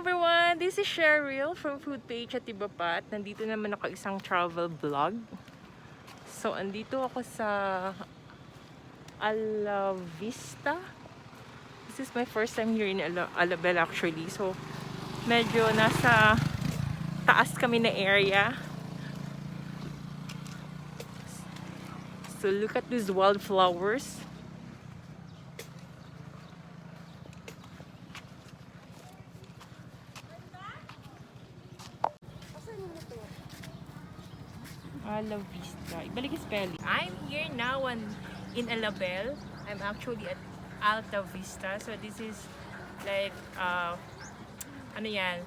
everyone! This is Sheryll from FoodPH Atbp. Nandito naman ako isang travel vlog. So, andito ako sa Alta Vista. This is my first time here in Alabel actually. So, medyo nasa taas kami na area. So, look at these wildflowers. Alta Vista. Ibalik yung spelling. I'm here now in Alabel. I'm actually at Alta Vista. So this is like ano yan,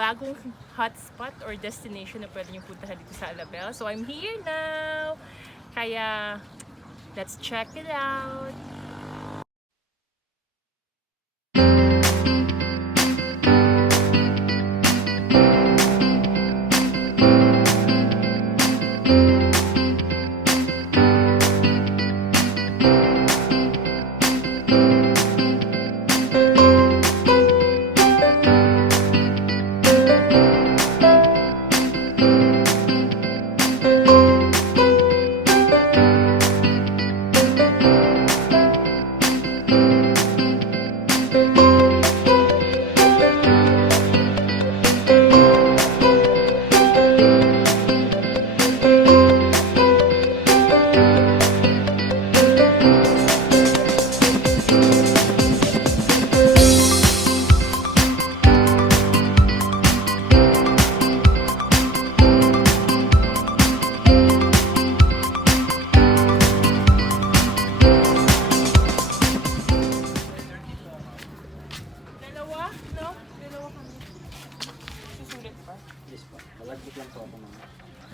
bagong hotspot or destination na pwede nyo puntahan dito sa Alabel. So I'm here now. Kaya let's check it out.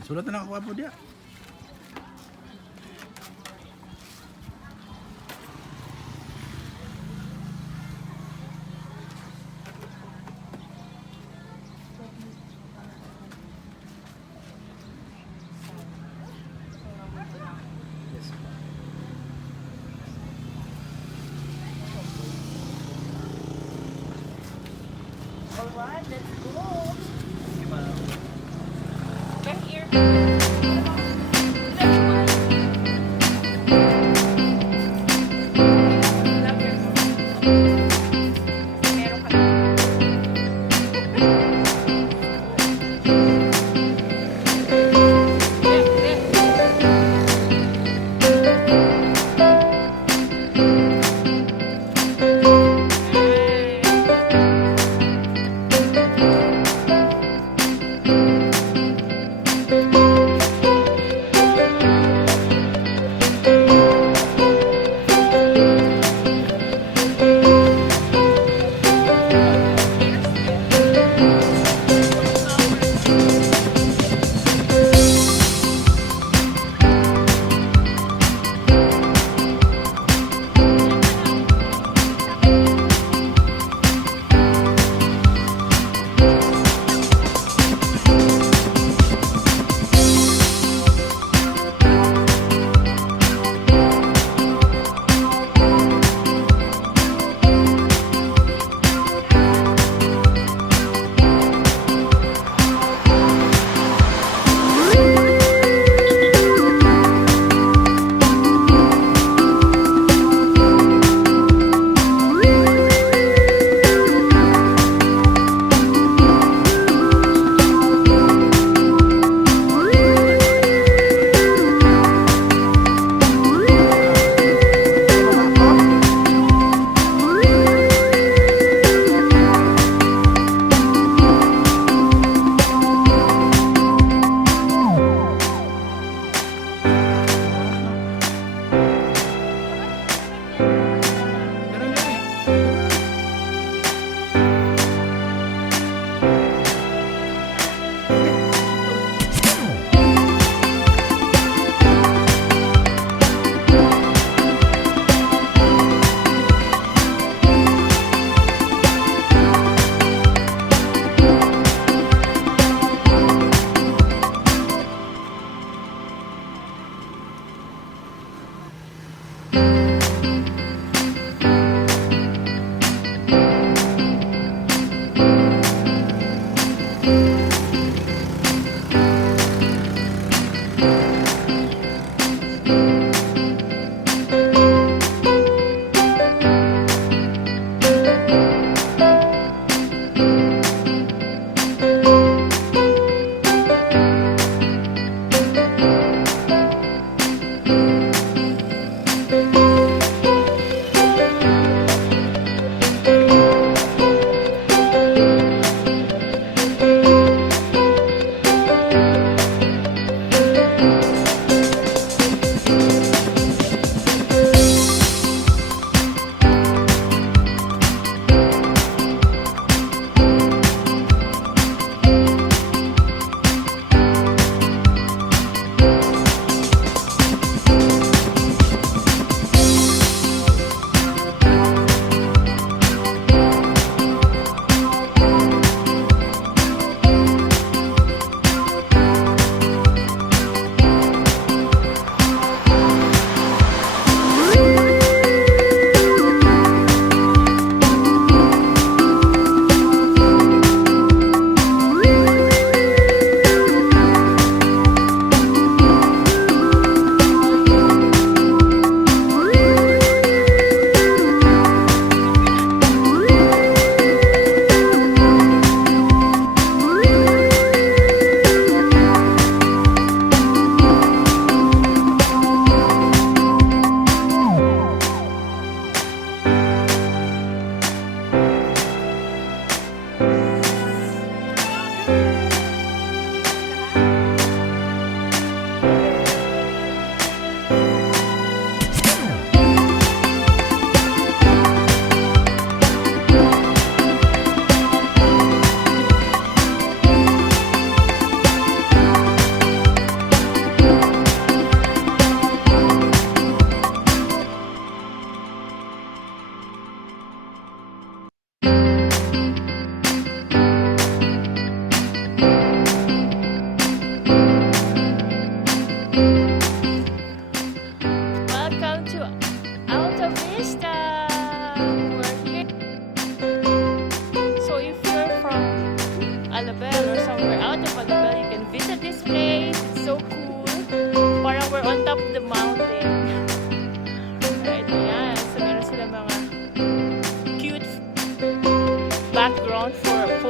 Sulat na nakakuha po diya. Alright, let's go. Back here.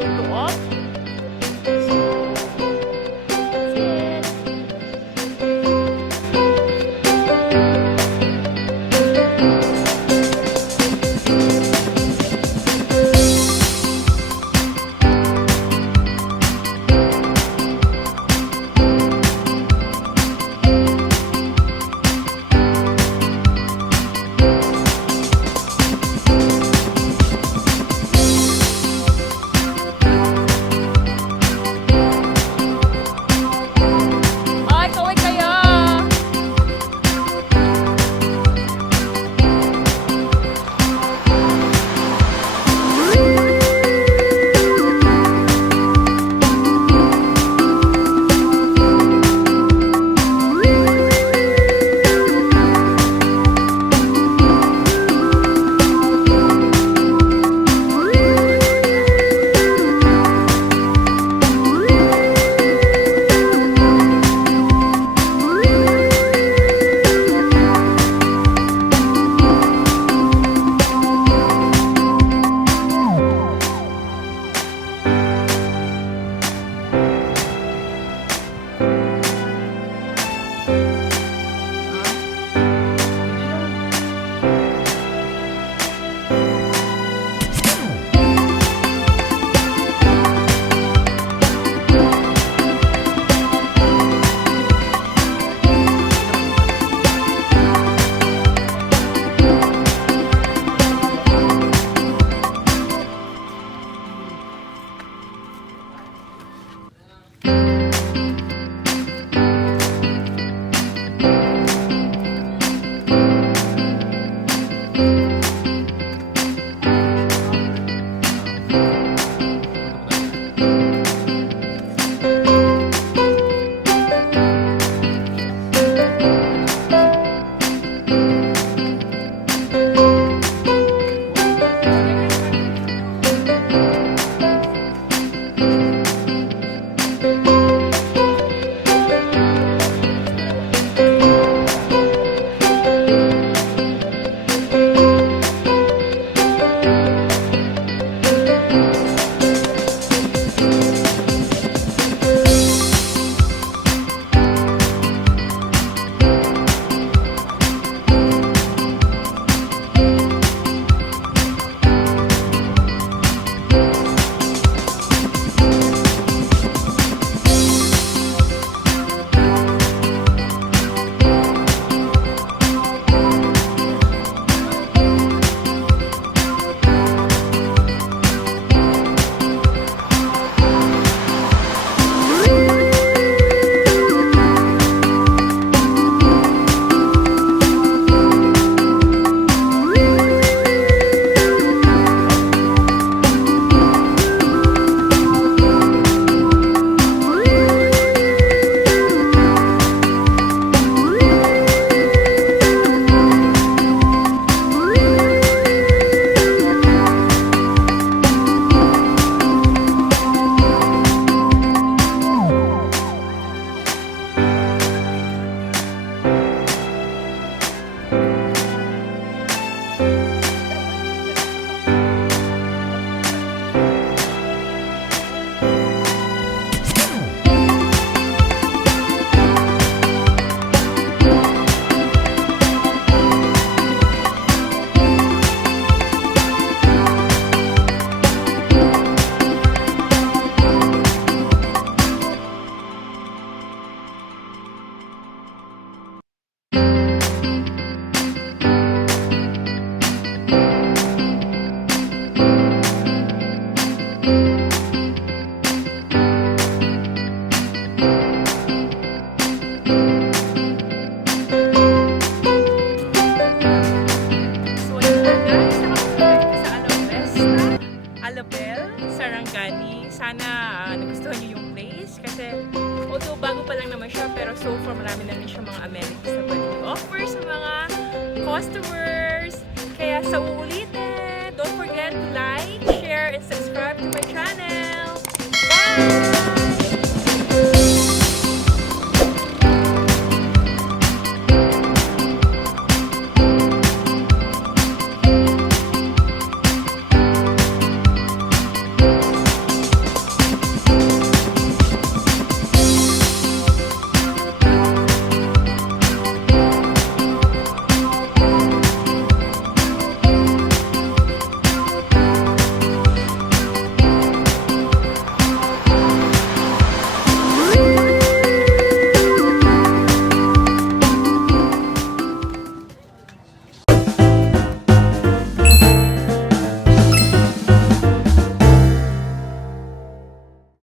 photo op. So, that's it. Ay, kaway kaya! Alabel Sarangani. Sana nagustuhan niyo yung place kasi although bago pa lang naman siya pero so far marami na rin siya mga amenities na pwede i-offer sa mga customers. Kaya sa uulitin, don't forget to like, share, and subscribe to my channel. Bye!